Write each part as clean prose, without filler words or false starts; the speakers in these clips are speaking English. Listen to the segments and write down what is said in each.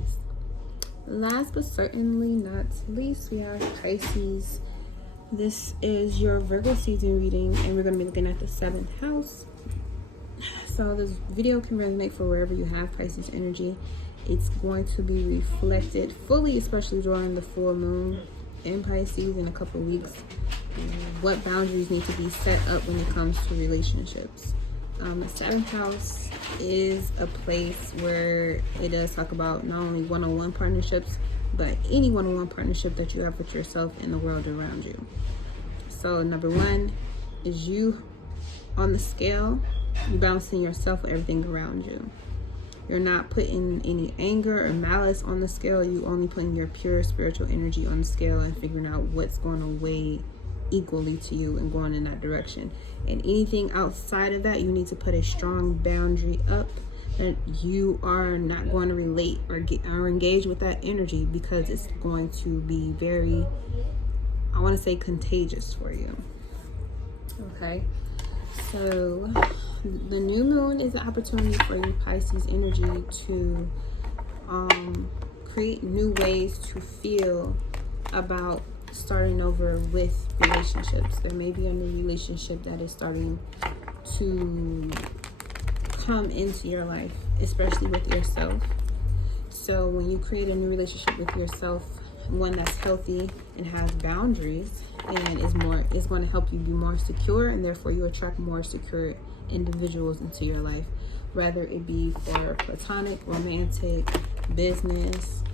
Pisces. Last but certainly not least, we have Pisces. This is your Virgo season reading, and we're going to be looking at the 7th house. So this video can resonate for wherever you have Pisces energy. It's going to be reflected fully, especially during the full moon in Pisces in a couple weeks. What boundaries need to be set up when it comes to relationships. The 7th house is a place where it does talk about not only one-on-one partnerships, but any one-on-one partnership that you have with yourself and the world around you. So number one is you on the scale, you're balancing yourself with everything around you. You're not putting any anger or malice on the scale. You only putting your pure spiritual energy on the scale and figuring out what's going to weigh equally to you and going in that direction. And anything outside of that, you need to put a strong boundary up that you are not going to relate or engage with that energy, because it's going to be very, I want to say, contagious for you. Okay, so the new moon is an opportunity for you Pisces energy to create new ways to feel about starting over with relationships. There may be a new relationship that is starting to come into your life, especially with yourself. So when you create a new relationship with yourself, one that's healthy and has boundaries and is going to help you be more secure, and therefore you attract more secure individuals into your life, whether it be for platonic, romantic, business,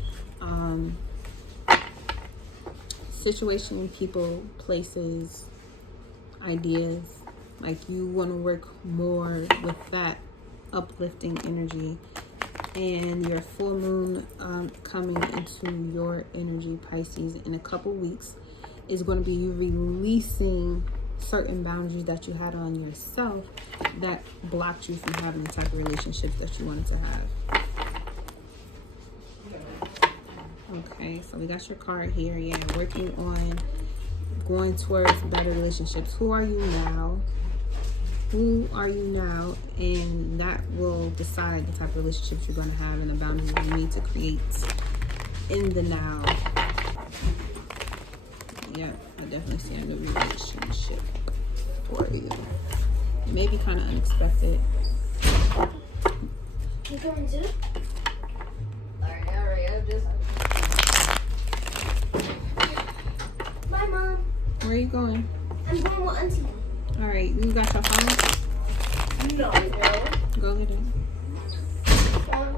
situation, people, places, ideas. Like, you want to work more with that uplifting energy. And your full moon coming into your energy, Pisces, in a couple weeks is going to be you releasing certain boundaries that you had on yourself that blocked you from having the type of relationships that you wanted to have. Okay, so we got your card here. Yeah, working on going towards better relationships. Who are you now? Who are you now? And that will decide the type of relationships you're going to have and the boundaries you need to create in the now. Yeah, I definitely see a new relationship for you. It may be kind of unexpected. You coming too? Alright, I'm just... Bye, Mom. Where are you going? I'm going with Auntie. Alright, you got your phone? No, girl. Go get it.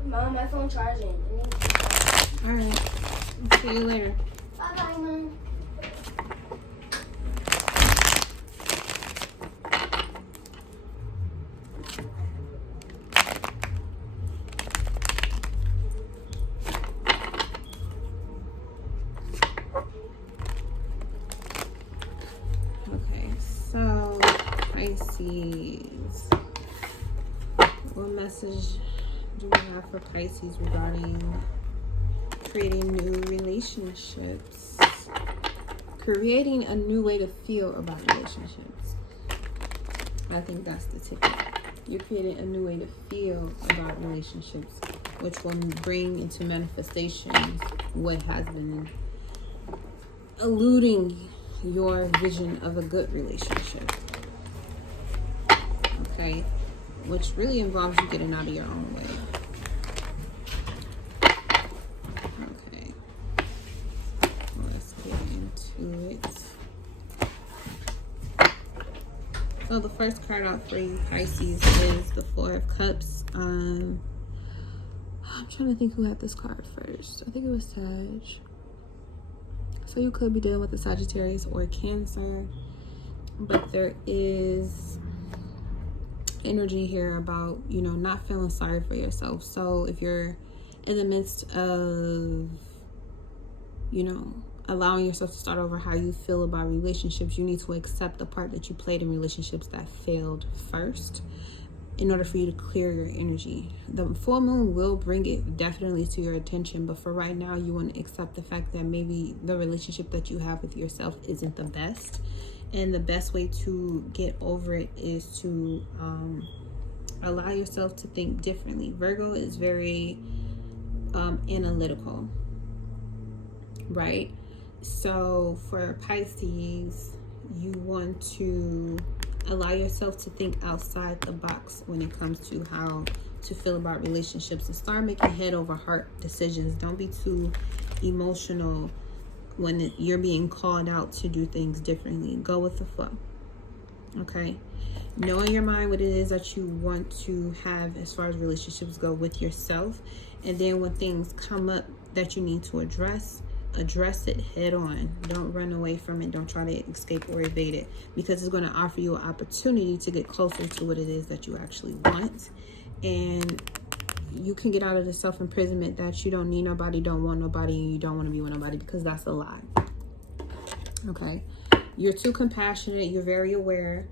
Mom, my phone charging. Alright, see you later. Bye-bye, Mom. Okay, so Pisces. What message do we have for Pisces regarding creating new relationships? Creating a new way to feel about relationships. I think that's the ticket. You're creating a new way to feel about relationships, which will bring into manifestation what has been eluding your vision of a good relationship. Okay, which really involves you getting out of your own way. Okay, let's get into it. So the first card out for you Pisces is the Four of Cups. I'm trying to think who had this card first. I think it was Sag. So you could be dealing with a Sagittarius or a Cancer, but there is energy here about, you know, not feeling sorry for yourself. So if you're in the midst of, you know, allowing yourself to start over how you feel about relationships, you need to accept the part that you played in relationships that failed first in order for you to clear your energy. The full moon will bring it definitely to your attention, but for right now, you want to accept the fact that maybe the relationship that you have with yourself isn't the best. And the best way to get over it is to allow yourself to think differently. Virgo is very analytical, right? So for Pisces, you want to allow yourself to think outside the box when it comes to how to feel about relationships, and start making head over heart decisions. Don't be too emotional when you're being called out to do things differently. Go with the flow. Okay? Know in your mind what it is that you want to have as far as relationships go with yourself. And then when things come up that you need to address it head on. Don't run away from it. Don't try to escape or evade it, because it's going to offer you an opportunity to get closer to what it is that you actually want. And you can get out of the self-imprisonment that you don't need nobody, don't want nobody, and you don't want to be with nobody, because that's a lie. Okay? You're too compassionate. You're very aware.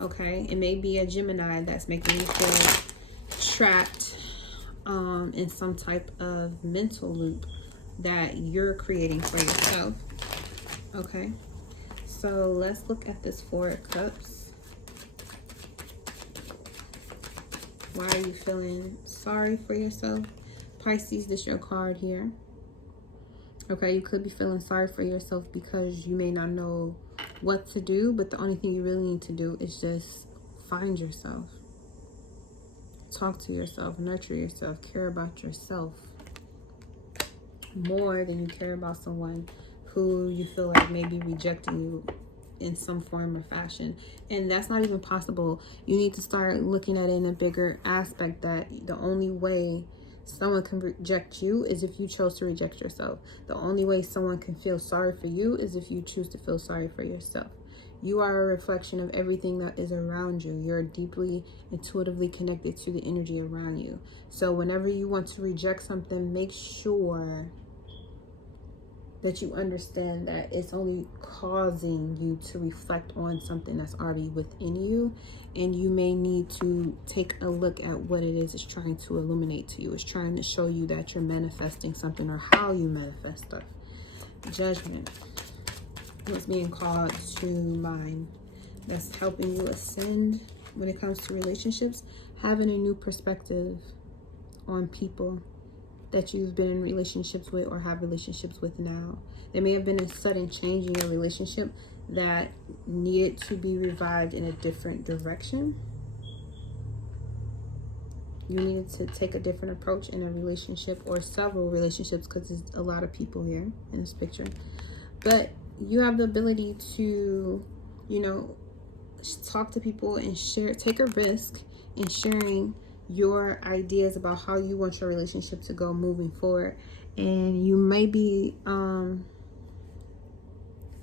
Okay? It may be a Gemini that's making you feel trapped in some type of mental loop that you're creating for yourself. Okay, so let's look at this Four of Cups. Why are you feeling sorry for yourself? Pisces, this your card here. Okay, you could be feeling sorry for yourself because you may not know what to do, but the only thing you really need to do is just find yourself. Talk to yourself, nurture yourself, care about yourself more than you care about someone who you feel like may be rejecting you in some form or fashion. And that's not even possible. You need to start looking at it in a bigger aspect, that the only way someone can reject you is if you chose to reject yourself. The only way someone can feel sorry for you is if you choose to feel sorry for yourself. You are a reflection of everything that is around you. You're deeply intuitively connected to the energy around you. So whenever you want to reject something, make sure that you understand that it's only causing you to reflect on something that's already within you. And you may need to take a look at what it is it's trying to illuminate to you. It's trying to show you that you're manifesting something, or how you manifest stuff. Judgment. What's being called to mind that's helping you ascend when it comes to relationships? Having a new perspective on people that you've been in relationships with or have relationships with now. There may have been a sudden change in your relationship that needed to be revived in a different direction. You needed to take a different approach in a relationship, or several relationships, because there's a lot of people here in this picture. But you have the ability to, talk to people and share, take a risk in sharing your ideas about how you want your relationship to go moving forward. And you may be, I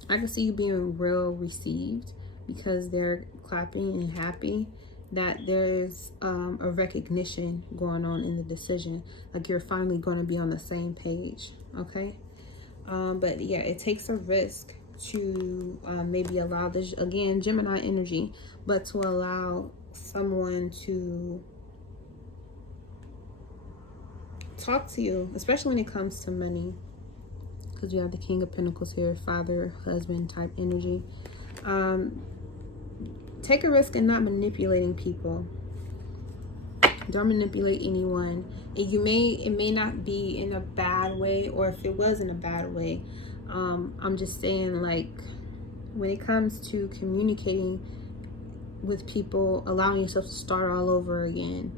can see you being well received, because they're clapping and happy that there's a recognition going on in the decision. Like you're finally going to be on the same page. Okay. But yeah, it takes a risk to maybe allow this, again, Gemini energy, but to allow someone to talk to you, especially when it comes to money, because you have the King of Pentacles here, father, husband type energy. Take a risk in not manipulating people. Don't manipulate anyone. And it may not be in a bad way, or if it was in a bad way, I'm just saying, like, when it comes to communicating with people, allowing yourself to start all over again,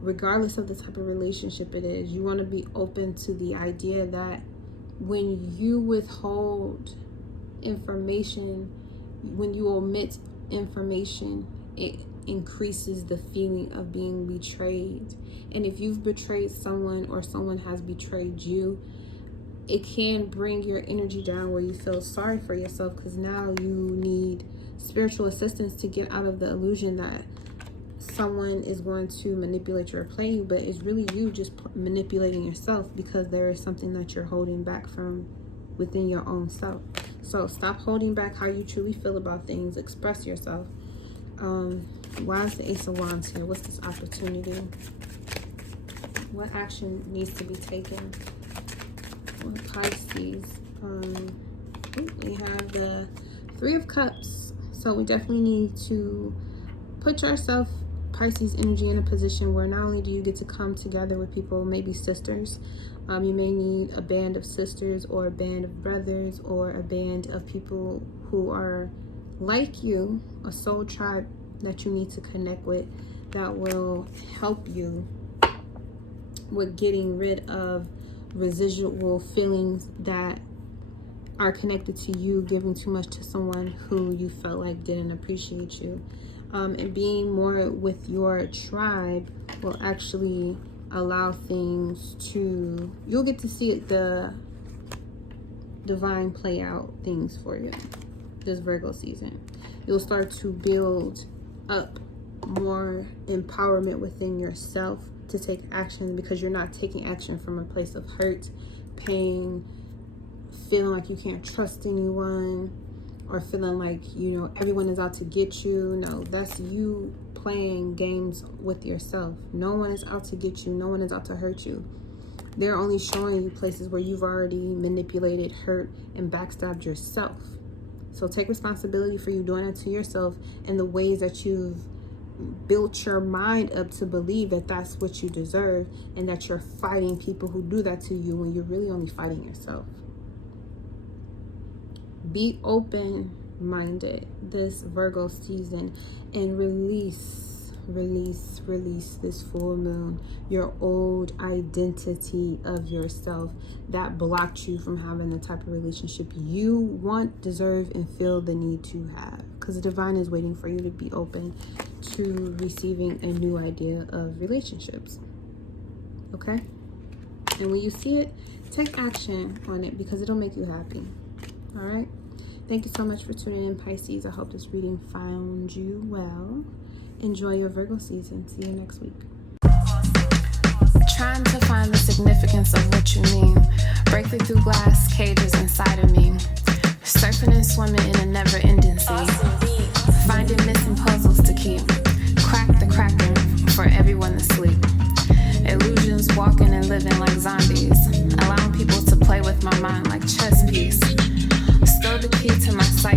regardless of the type of relationship it is, you want to be open to the idea that when you withhold information, when you omit information, it increases the feeling of being betrayed. And if you've betrayed someone, or someone has betrayed you, it can bring your energy down where you feel sorry for yourself, because now you need spiritual assistance to get out of the illusion that someone is going to manipulate you or play you, but it's really you just manipulating yourself, because there is something that you're holding back from within your own self. So stop holding back how you truly feel about things. Express yourself. Why is the Ace of Wands here? What's this opportunity? What action needs to be taken? Well, Pisces. We have the Three of Cups. So we definitely need to put Pisces energy in a position where not only do you get to come together with people, maybe sisters, you may need a band of sisters or a band of brothers or a band of people who are like you, a soul tribe that you need to connect with that will help you with getting rid of residual feelings that are connected to you giving too much to someone who you felt like didn't appreciate you. And being more with your tribe will actually allow things to, you'll get to see the divine play out things for you this Virgo season. You'll start to build up more empowerment within yourself to take action, because you're not taking action from a place of hurt, pain, feeling like you can't trust anyone, or feeling like, you know, everyone is out to get you. No, that's you playing games with yourself. No one is out to get you. No one is out to hurt you. They're only showing you places where you've already manipulated, hurt, and backstabbed yourself. So take responsibility for you doing it to yourself in the ways that you've built your mind up to believe that that's what you deserve, and that you're fighting people who do that to you when you're really only fighting yourself. Be open-minded this Virgo season and release this full moon, your old identity of yourself that blocked you from having the type of relationship you want, deserve, and feel the need to have. Because the divine is waiting for you to be open to receiving a new idea of relationships. Okay? And when you see it, take action on it, because it'll make you happy. All right? Thank you so much for tuning in, Pisces. I hope this reading found you well. Enjoy your Virgo season. See you next week. Trying to find the significance of what you mean. Breaking through glass cages inside of me. Surfing and swimming in a never-ending sea. Finding missing puzzles to keep. Crack the cracking for everyone to sleep. Illusions walking and living like zombies. Allowing people to play with my mind like chess piece. Stole the key to my psyche.